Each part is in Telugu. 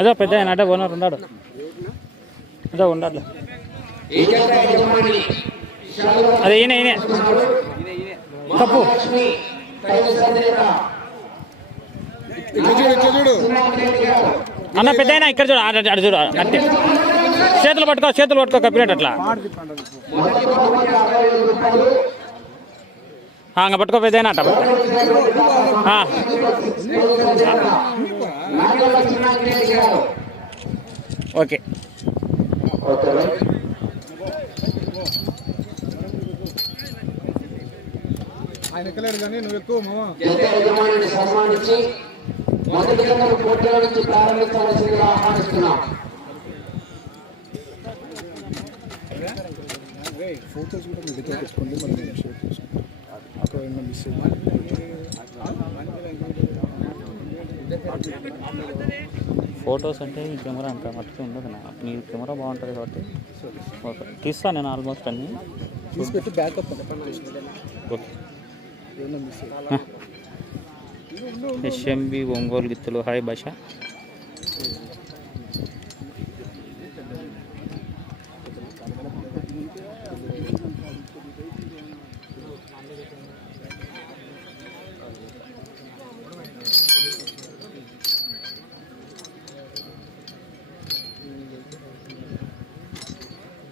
అదే పెద్ద ఆయన అంటే ఓనర్ ఉన్నాడు. అదే ఉండాలి అదే ఈయన ఈయనే. తప్పు. అన్న పెద్ద ఇక్కడ చూడు అటు చూడు అట్టి చేతులు పట్టుకో చేతులు పట్టుకో కప్పినట్టు అట్లా. అంగ పట్టుకో పెద్ద అట్ట ఓకే. ఆయన ఎక్కలేడు కానీ నువ్వు ఎక్కువ యజమానిని సన్మానించి మొదటి గంటలు పోటీల నుంచి ప్రారంభించవలసిందిగా ఆహ్వానిస్తున్నాం. ఫోటోస్ కూడా మీ దగ్గర తెచ్చుకోండి మళ్ళీ నేను షేర్ చేసుకుంటాను అక్కడ మిస్ ఫొటోస్ అంటే ఈ కెమెరా అంత మట్టుకు ఉండదు నా. నీ కెమెరా బాగుంటుంది కాబట్టి ఓకే. తీస్తాను నేను ఆల్మోస్ట్ అన్ని. తీసి పెట్టి బ్యాకప్ ఓకే. ఎస్ఎంబి ఒంగోలు గిత్తులు హాయ్ భాష.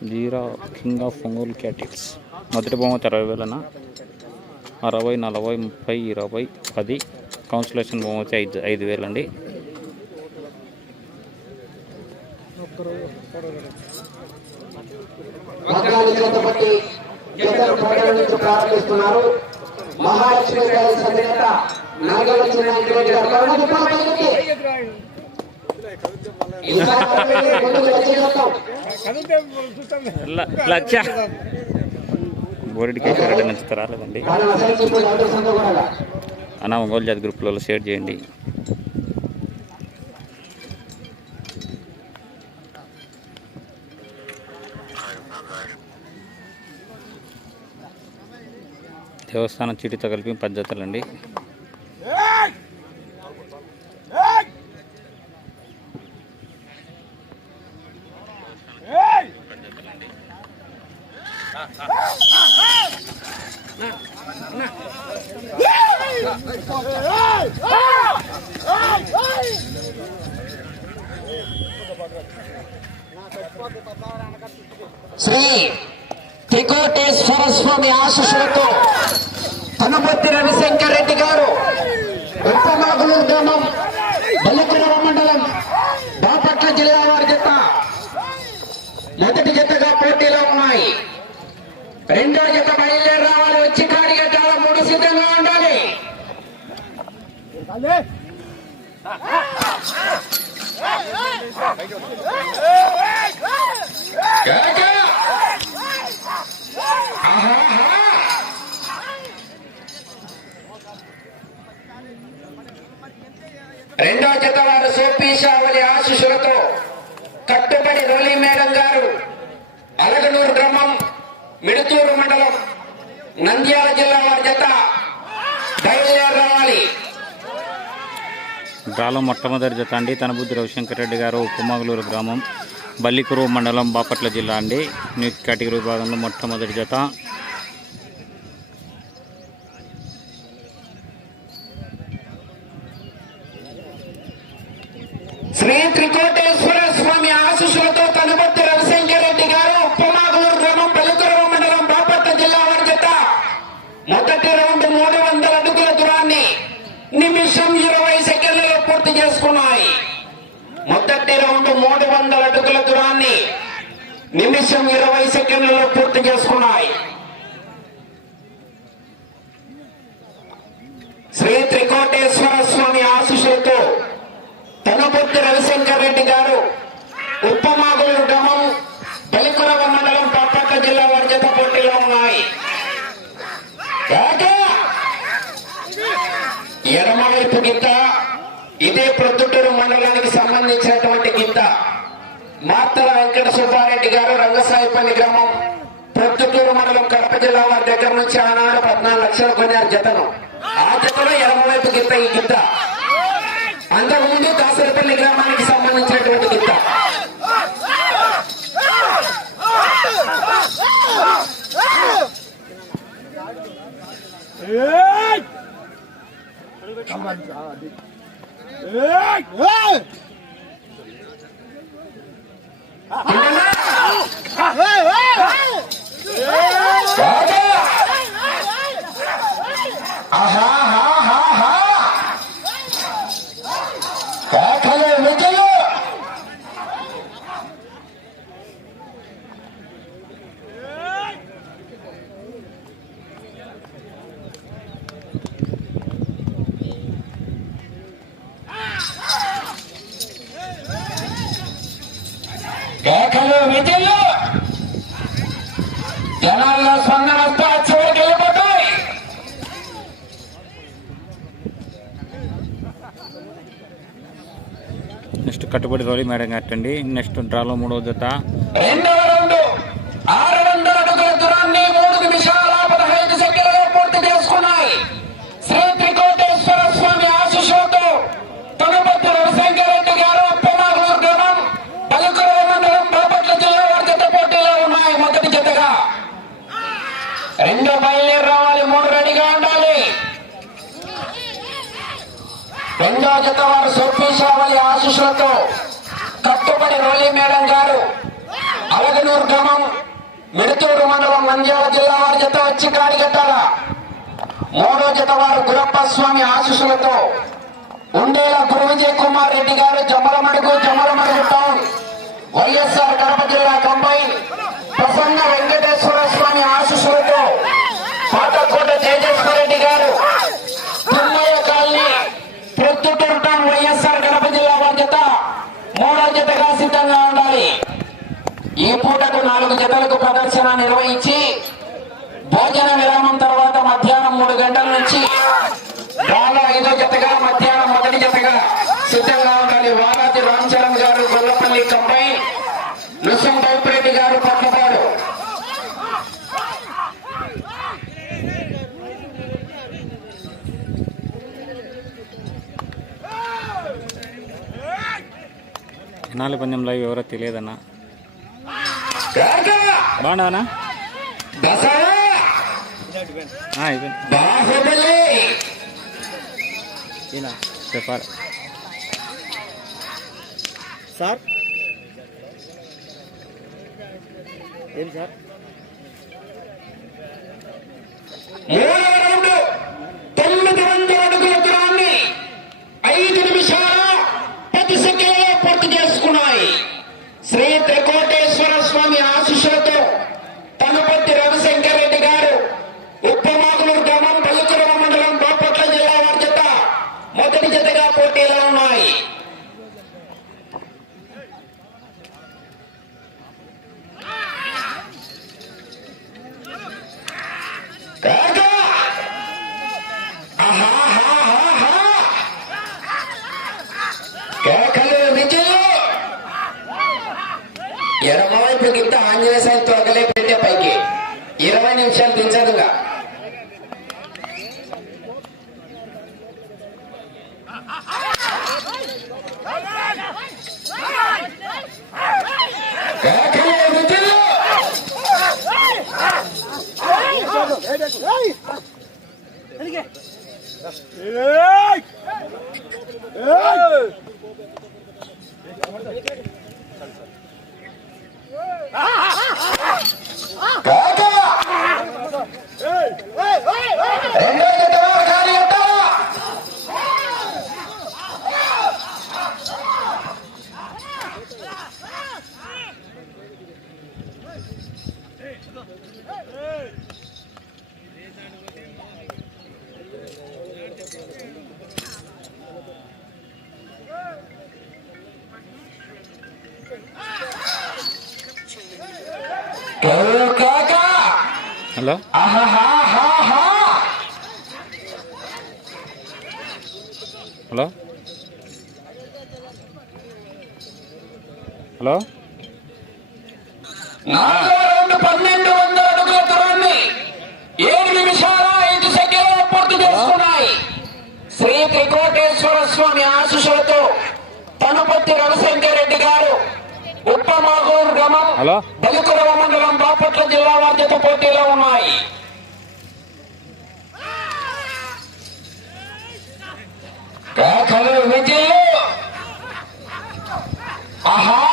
జీరా కింగ్ ఆఫ్ ఒంగోలు క్యాటిల్స్ మొదటి బహుమతి అరవై వేలన అరవై నలభై ముప్పై ఇరవై పది కౌన్సిలేషన్ బహుమతి ఐదు ఐదు వేలండి మహాలక్ష్మి గారి రెడ్డి రాలేదండి కానీ అన్న ఒంగోలు జాతి గ్రూప్లలో షేర్ చేయండి. దేవస్థానం చీటితో కలిపి పద్ధతులండి శ్రీ త్రికోటేశ్వర స్వామి ఆశీస్సులతో తనపత్తి రవిశంకర్ రెడ్డి గారు ఉప్పమాగులూరు గ్రామం బల్లికురవ మండలం బాపట్ల జిల్లా వారి జత మొదటి జతగా పోటీలో ఉన్నాయి రెండో జత బయలుదేరి రావాలి వచ్చి కాడిగా చాలా మూడు సిద్ధంగా ఉండాలి కేక! ఆహాహా! రెండో జత వారు సోపీషావళి ఆశీస్సులతో కట్టుబడి రొలి మేడం గారు అలగనూరు గ్రామం మిడుతూరు మండలం నంద్యాల జిల్లా వారి జత బయలుదేరి రావాలి. డ్రాలో మొట్టమొదటి జత అండి తనబుద్ధి రవిశంకర్ రెడ్డి గారు ఉప్పమగలూరు గ్రామం బల్లికురువు మండలం బాపట్ల జిల్లా అండి. న్యూ కేటగిరీ విభాగంలో మొట్టమొదటి జత శ్రీ త్రికోటేశ్వర స్వామి ఆశీస్సులతో కనుబత్తి రవిశంకర్ రెడ్డి గారు ఉప్పమాగూరు గ్రామం పెలుకురవ మండలం బాపట్ల జిల్లా వారి జత మొదటి రౌండ్ మూడు వందల అడుగుల దూరాన్ని నిమిషం ఇరవై సెకండ్లలో పూర్తి చేసుకున్నాయి మొదటి రౌండ్ మూడు వందల అడుగుల దూరాన్ని నిమిషం ఇరవై సెకండ్లలో పూర్తి చేసుకున్నాయి శ్రీ త్రికోటేశ్వర స్వామి ఆశీస్సులతో తనుపొత్తి రవిశంకర్ రెడ్డి గారు ఉప్పమాగులు గ్రామం బలికురవ మండలం బాపట్ల జిల్లా వారి జత పోటీలో ఉన్నాయి. ఎడమవైపు గిత్త ఇదే ప్రొద్దుటూరు మండలానికి సంబంధించినటువంటి గిద్ద మాత్తల వెంకట సుబ్బారెడ్డి గారు రంగసాయిపల్లి గ్రామం ప్రొద్దుటూరు మండలం కడప జిల్లా వారి దగ్గర నుంచి ఆనాడు పద్నాలుగు లక్షలు కొన్నారు జతను. ఆ జతలో ఎడమవైపు గిత్త ఈ గిద్ద అంతకుముందు దాసరపల్లి గ్రామానికి సంబంధించినటువంటి గిత్త రాజా! నెక్స్ట్ కట్టుబడి తోలి మేడం కట్టండి. నెక్స్ట్ డ్రాలో మూడో జత రెండవ రౌండ్ ఆరు వందల అడుగుల దూరాన్ని మూడు నిమిషాల పదహైదు సెకండ్లలో పూర్తి చేసుకున్నాయి శ్రీ త్రికోటేశ్వర స్వామి ఆశీస్సులతో తనుపతి రవిశంకర్ రెడ్డి గారు ఉప్పమాగూరు గ్రామం పలుకురు మండలం బాపట్ల జిల్లా వారి జత పోటీలో ఉన్నాయి మొదటి జతగా రెండో బయలుదేరి రావాలి మూడు రెడీగా ఉండాలి రెండో వారు సొప్పీశావళి ఆశీస్సులతో కట్టుబడి రోలీ మేడం గారు అలగనూరు గ్రామం మిడతూరు మండలం నంద్యాల జిల్లా వారి జత వచ్చి కాడిగట్టాల మూడో జత వారు గురప్ప స్వామి ఆశీస్సులతో ఉండేలా గురు విజయ్ కుమార్ రెడ్డి గారు జమలమడుగు జమలమడుగు టౌన్. వైఎస్ కడప జిల్లా కంబైన్ ప్రసన్న వెంకటేశ్వర స్వామి ఆశీస్సులతో పాతకోట తేజస్వర రెడ్డి గారు Thimmaiah colony Proddatur town YSR Kadapa జిల్లా వారి జత మూడో జతగా సిద్ధంగా ఉండాలి ఈ పూటకు నాలుగు జతలకు ప్రదర్శన నిర్వహించి భోజన విరామం తర్వాత మధ్యాహ్నం మూడు గంటల నుంచి డ్రాలో ఐదో జతగా మధ్యాహ్నం మొదటి జతగా సిద్ధంగా ఉండాలి. వారాది రామ్ చరణ్ గారు గొల్లపల్లి కంబైన్ నృసింహ రెడ్డి గారు పట్లపాడు ఎనాలి పందెం లైవ్ ఎవరో తెలియదన్నా! బాగున్నావనా? బాహుబలి! చెప్పాలి. సార్? ఏం సార్? హలో? పన్నెండు వందల అడుగుల దూరాన్ని ఏడు నిమిషాల ఐదు సెకండ్లలో పూర్తి చేసుకున్నాయి. శ్రీ త్రికోటేశ్వర స్వామి ఆశీస్సులతో తనుపత్తి రవిశంకర్ రెడ్డి గారు ఉప్పమాగూరు గ్రామం హలో? బలికురవ మండలం బాపట్ల జిల్లా బాధ్యత పోటీలో ఉన్నాయి. విజయు! ఆహాహాహా.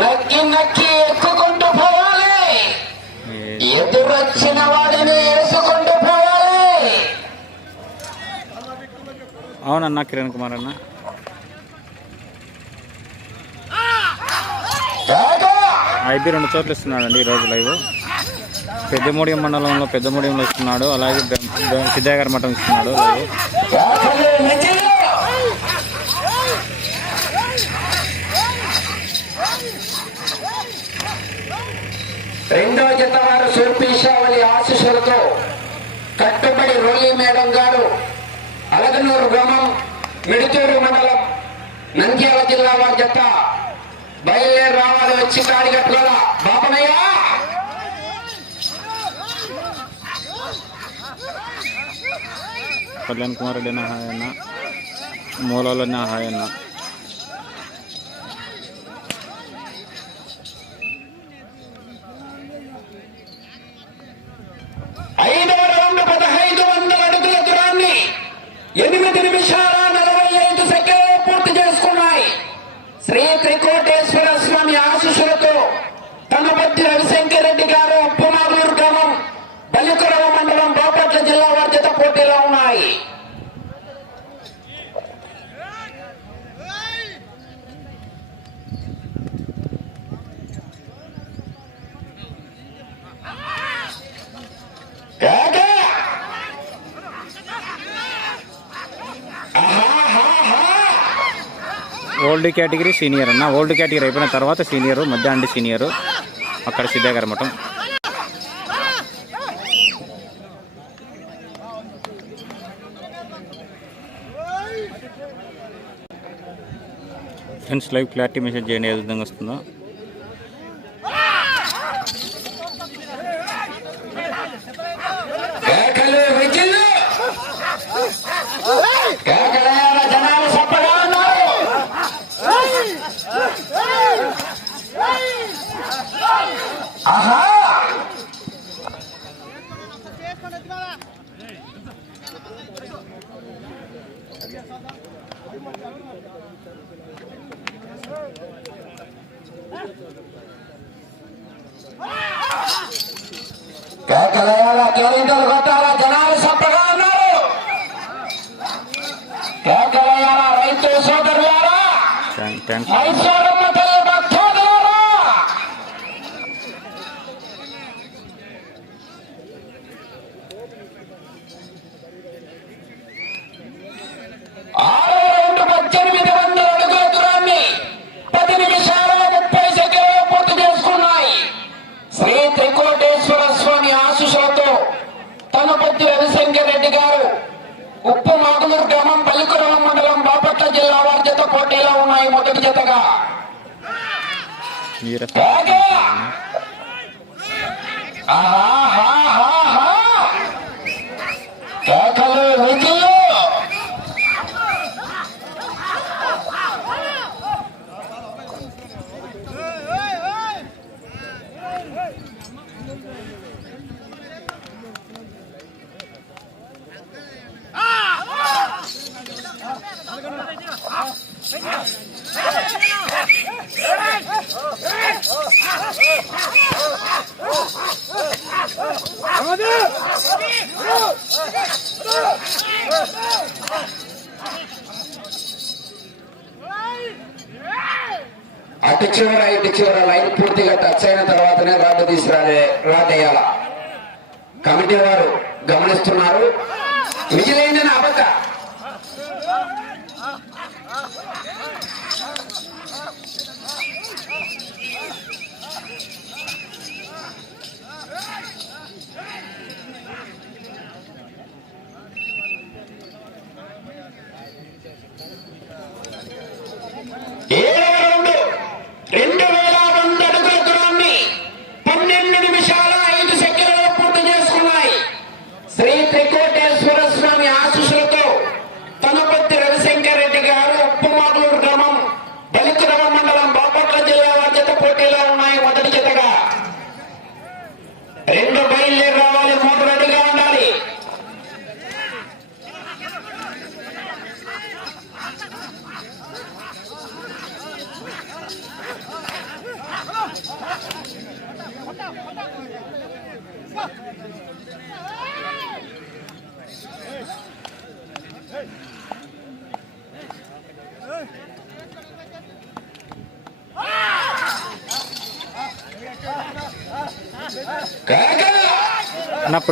నక్కి నక్కి ఎక్కుకుంటూ పోవాలి ఎదురొచ్చిన వాడిని వేసుకుంటూ పోవాలి. అవునన్నా కిరణ్ కుమార్ అన్న. ఐబీ రెండు చోట్ల ఇస్తున్నాడండి ఈరోజు లైవ్. పెద్దమూడియం మండలంలో పెద్దమూడియంలో ఇస్తున్నాడు. అలాగే సిద్ధాగర్ మఠం ఇస్తున్నాడు లైవ్ కేకలు విజయు రెండో జత వారు సూర్పీషావళి ఆశీస్సులతో కట్టుబడి రోలి మేడం గారు అలగనూరు గ్రామం మిడితూరు మండలం నంద్యాల జిల్లా వారి జత బయలుదేరి రావాలి వచ్చి కాడిగట్టుల బాపనయ్య! కళ్యాణ్ కుమార్ రెడ్డి మూలాలన్న హాయన్న అన్న మూలలో నా హాయ్ అన్న ఐదవ రౌండ్ పదహైదు వందల అడుగుల దూరాన్ని ఎనిమిది నిమిషాల నలభై ఐదు సెకండ్లు పూర్తి చేసుకున్నాయి శ్రీ త్రికోటేశ్వర స్వామి ఆశీస్సులతో తనబద్ది రవిశంకర్ రెడ్డి గారు ఉప్పుమాలూరు గ్రామం బలికురవ మండలం బాపట్ల జిల్లా వర్జిత పోటీలో ఉన్నాయి కేక! ఆహాహాహా! ఓల్డ్ కేటగిరీ సీనియర్ అన్న. ఓల్డ్ కేటగిరీ అయిపోయిన తర్వాత సీనియర్ మధ్య అండి సీనియర్. అక్కడ సిద్ధాగర్ మఠం. ఫ్రెండ్స్ లైవ్ క్లారిటీ మెసేజ్ చేయండి. ఏ విధంగా వస్తుందో కేకలు విజిల్లు కేకలయాల జనాలు సప్పగా ఉన్నారు ఆహా కేకలయాల? కేరింతలు కొట్టాల? జనాలు సప్పగా ఉన్నారు. కేకలయాల? రైతు సోదరులారా? థ్యాంక్స్ మైసూరమ్మ తల్లి భక్తులారా ఆరో రౌండ్ పద్దెనిమిది వందల అడుగుల దూరాన్ని పది నిమిషాల ముప్పై సెకండ్లు పూర్తి చేసుకున్నాయి శ్రీ త్రికోటేశ్వర స్వామి ఆశీస్సులతో తనుపతి రవిశంకర్ రెడ్డి గారు ఉప్పు మాగులూరు గ్రామం పల్లికురవం మండలం బాపట్ల జిల్లా వారి జత పోటీలో ఉన్నాయి మొదటి జతగా ఈ అటు చివర ఇటు చివర లైన్ పూర్తిగా టచ్ అయిన తర్వాతనే రాడ్డు తీసుకురాలే రాటేయాల కమిటీ వారు గమనిస్తున్నారు. విజిలైందని నా అబద్ధ. porque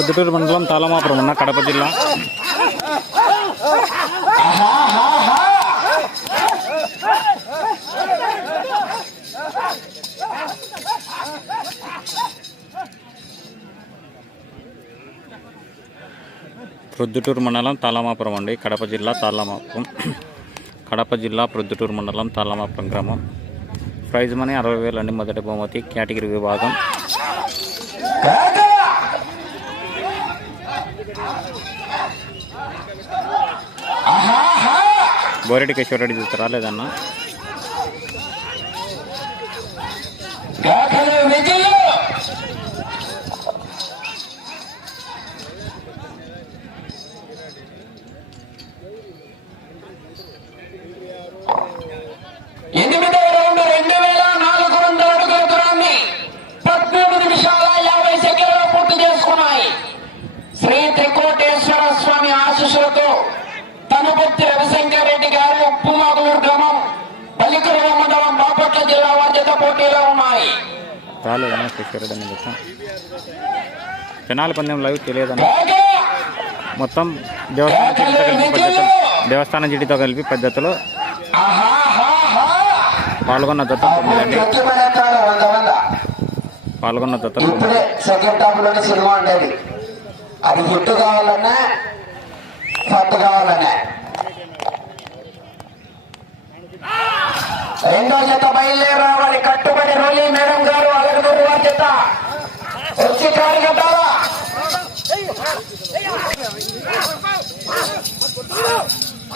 ప్రొద్దుటూరు మండలం తాళమాపురం అన్న కడప జిల్లా. ప్రొద్దుటూరు మండలం తాళమాపురం అండి. కడప జిల్లా తాళమాపురం. కడప జిల్లా ప్రొద్దుటూరు మండలం తాళమాపురం గ్రామం. ప్రైజ్ మనీ అరవై వేలు అండి మొదటి బహుమతి. కేటగిరీ విభాగం. బోరెడ్డి కిషోరెడ్డి చూస్తే రాలేదన్న గాథలు విజయం ఎనిమిదవ రౌండ్ రెండు వేల నాలుగు వందల అడుగుల దూరాన్ని పద్మూడు నిమిషాల యాభై సెకండ్లు పూర్తి చేసుకున్నాయి శ్రీ త్రికోటేశ్వర స్వామి ఆశీస్సులతో తనుపర్తి రవిశంకర్ రెడ్డి గారు గ్రామం పల్లికరువ మండలం బాపట్ల జిల్లా వారి పోటీలో ఉన్నాయి. పందెం లైవ్ తెలియదన్న. బాగా! మొత్తం దేవస్థానం జీడితో కలిపి పద్ధతులు. దేవస్థానం జీడితో కలిపి పద్ధతులు. పాల్గొన్న వంద పాల్గొన్న సెకండ్ టాప్లోనే సినిమా ఉండేది అది హిట్ కావాలన్నా కావాలన్నా. రెండో జత బయలుదేరి రావాలి కట్టుబడి రోలి మేడం గారు అలగదూరు వారి జత. వచ్చి కారు కట్టాలా?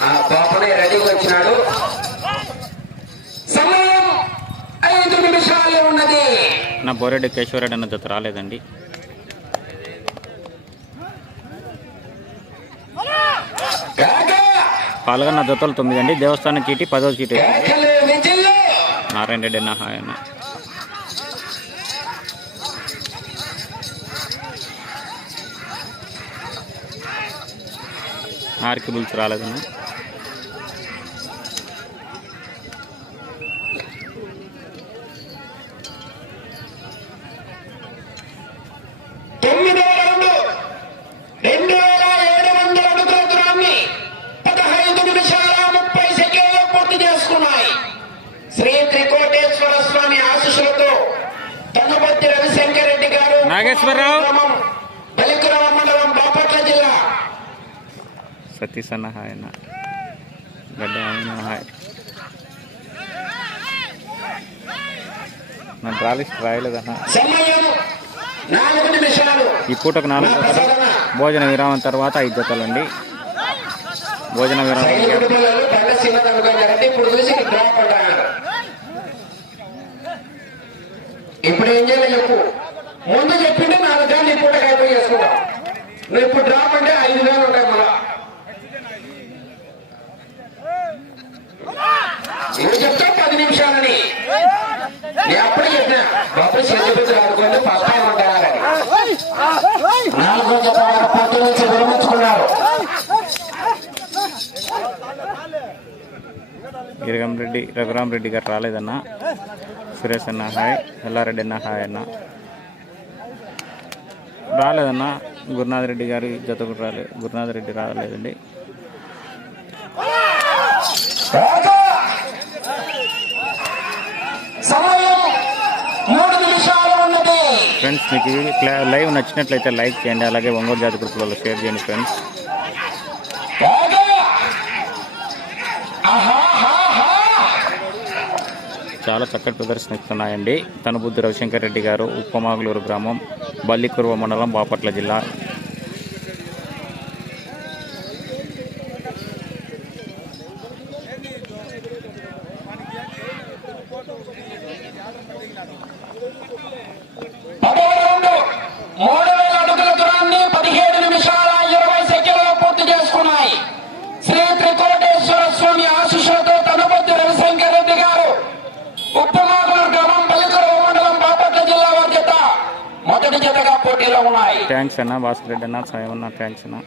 ఆ బాబునే రెడీగా వచ్చినాడు. సమయం ఐదు నిమిషాలు ఉన్నది. నా బోరెడ్డి కేశవరెడ్డి అన్న జత రాలేదండి. పాల్గొన్న జతలు తొమ్మిది అండి దేవస్థానం చీటి పదో చీటి. నారాయణ రెడ్డి అన్న హాయ్ అన్న ఆర్కి బుల్స్ రాలేదన్న తొమ్మిదో రౌండ్ రెండు వేల ఏడు వందల అడుగుల దూరాన్ని పదహైదు నిమిషాల ముప్పై సెకండ్లు పూర్తి చేసుకున్నాయి శ్రీ త్రికోటేశ్వర స్వామి ఆశీస్సులతో తనుపర్తి రవిశంకర్ రెడ్డి జిల్లా సతీష్ అన్న హాయ్ అన్న గడ్డ హాయ్ నా డ్రాలిస్ట్ రాయలేదన్న. సమయం నాలుగు నిమిషాలు. ఈ పూటకు నాలుగు జతలు భోజన విరామం తర్వాత ఐదు జతలండి భోజన విరామం ఇప్పుడు చూసి డ్రాప్ అంటున్నారు ఇప్పుడు ఏం చేయాలి చెప్పు ముందు చెప్పింటే నాలుగు గంటలు ఇప్పుడు అయిపోయి చేసుకుంటా నువ్వు ఇప్పుడు డ్రాప్ అంటే ఐదు వేలు ఉంటాయి మళ్ళా. నువ్వు చెప్తావు పది నిమిషాలని. నేను అప్పుడే చెప్పినా బాబు చెల్లిపుత్రులు ఆడుకుంటే ఫస్ట్ ఉంటారని నాలుగు జత నుంచి విరమించుకున్నారు. గిరిగం రెడ్డి రఘురామ్ రెడ్డి గారు రాలేదన్న. సురేష్ అన్న హాయ్ ఎల్లారెడ్డి అన్న హాయ్ అన్న. రాలేదన్న. గురునాథ్ రెడ్డి గారి జత కూడా రాలేదు గురునాథ్ రెడ్డి రాలేదండి. ఫ్రెండ్స్ మీకు లైవ్ నచ్చినట్లయితే లైక్ చేయండి. అలాగే ఒంగోలు జాతి గ్రూపులలో షేర్ చేయండి ఫ్రెండ్స్ రాజా! ఆహాహాహా! చాలా చక్కటి ప్రదర్శన ఇస్తున్నాయండి. తనుబుద్ధి రవిశంకర్ రెడ్డి గారు ఉప్పమాగులూరు గ్రామం బల్లికురువ మండలం బాపట్ల జిల్లా పదవ రౌండ్ మూడు వేల అడుగుల దూరాన్ని పదిహేడు నిమిషాల ఇరవై సెకండ్లు పూర్తి చేసుకున్నాయి శ్రీ త్రికోటేశ్వర స్వామి ఆశీస్సులతో తనుపతి రవిశంకర్ రెడ్డి గారు ఉప్పుమాగులూరు గ్రామం పల్లికర మండలం బాపట్ల జిల్లా వారి చేత పోటీలో ఉన్నాయి థ్యాంక్స్ అన్న భాస్కర్ రెడ్డి అన్న సాయం అన్న థ్యాంక్స్ అన్న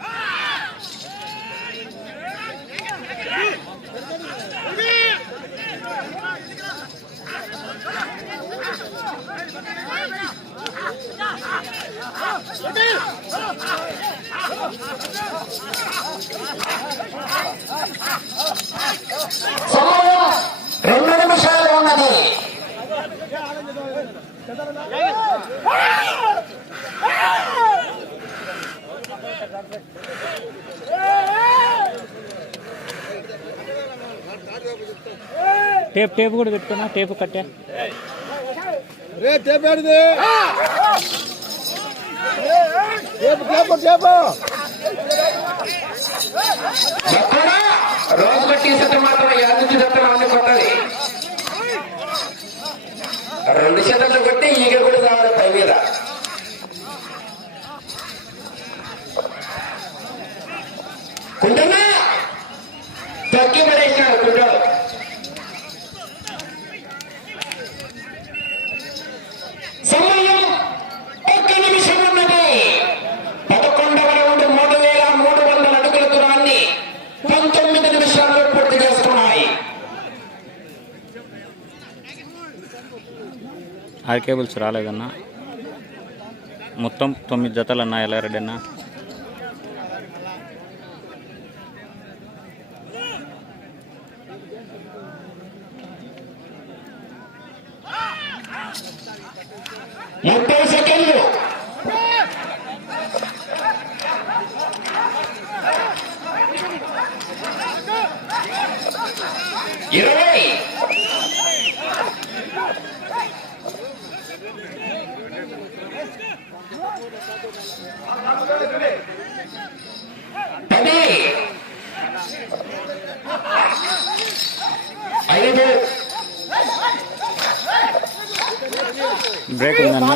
సమయం రెండు నిమిషాలు ఉన్నది టేప్ టేప్ కూడా పెట్టుకున్నా టేప్ కట్టా. రే టేప్ ఏడిది? Tape tape tape. రోజు కట్టి సత్యం మాత్రం యాదించి సత్యం అన్ని కొట్టాలి. రెండు చేతులు కొట్టి ఈగ కూడా కావాలి పై మీద కుంటున్నా తొక్కి పడేసినాడు కుంటాడు సమయం ఒక్క నిమిషం ఉన్నది పదకొండవ రౌండ్ మూడు వేల మూడు వందల అడుగుల దూరాన్ని పంతొమ్మిది నిమిషాల్లో పూర్తి చేసుకున్నాయి ఆర్ కేబుల్స్ రాలేదన్న. మొత్తం తొమ్మిది జతలు అన్న ఎల్లారెడ్డి అన్న. ముప్పై సెకండ్లు. ఇరవై. పది ఐదు. బ్రేక్ ఉందన్న.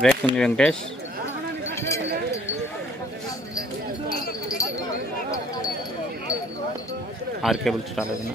బ్రేక్ ఉంది వెంకటేష్. ఆర్ కేబుల్స్ రాలేదన్నా.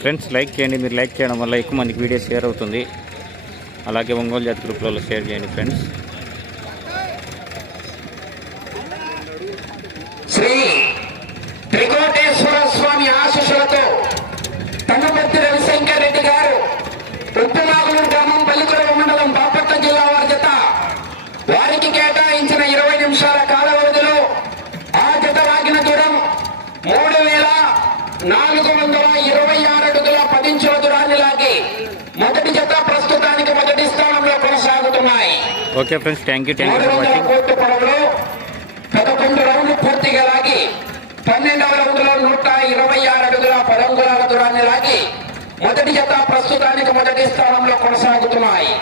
ఫ్రెండ్స్ లైక్ చేయండి. మీరు లైక్ చేయడం వల్ల ఎక్కువ మందికి వీడియో షేర్ అవుతుంది. అలాగే ఒంగోలు జాతి గ్రూప్లలో షేర్ చేయండి ఫ్రెండ్స్ శ్రీ త్రికోటేశ్వర స్వామి ఆశీస్సులతో తన్నపర్తి రవిశంకర్ రెడ్డి గారు ఉప్పునాగులూరు గ్రామం పల్లికురవ మండలం బాపట్ల జిల్లా వారి జత వారికి కేటాయించిన ఇరవై నిమిషాల కాల వ్యవధిలో ఆ జత లాగిన దూరం మూడు వేల నాలుగు వందల ఇరవై ఆరు అడుగుల పదించుల దూరాన్ని లాగి మొదటి జత ప్రస్తుతానికి మొదటి స్థానంలో కొనసాగుతున్నాయి okay friends thank you thank you for watching పదకొండు రౌండ్లు పూర్తిగా లాగి పన్నెండవ రౌండ్లో నూట ఇరవై ఆరు అడుగుల పదంగులాల దూరాన్ని లాగి మొదటి జత ప్రస్తుతానికి మొదటి స్థానంలో కొనసాగుతున్నాయి.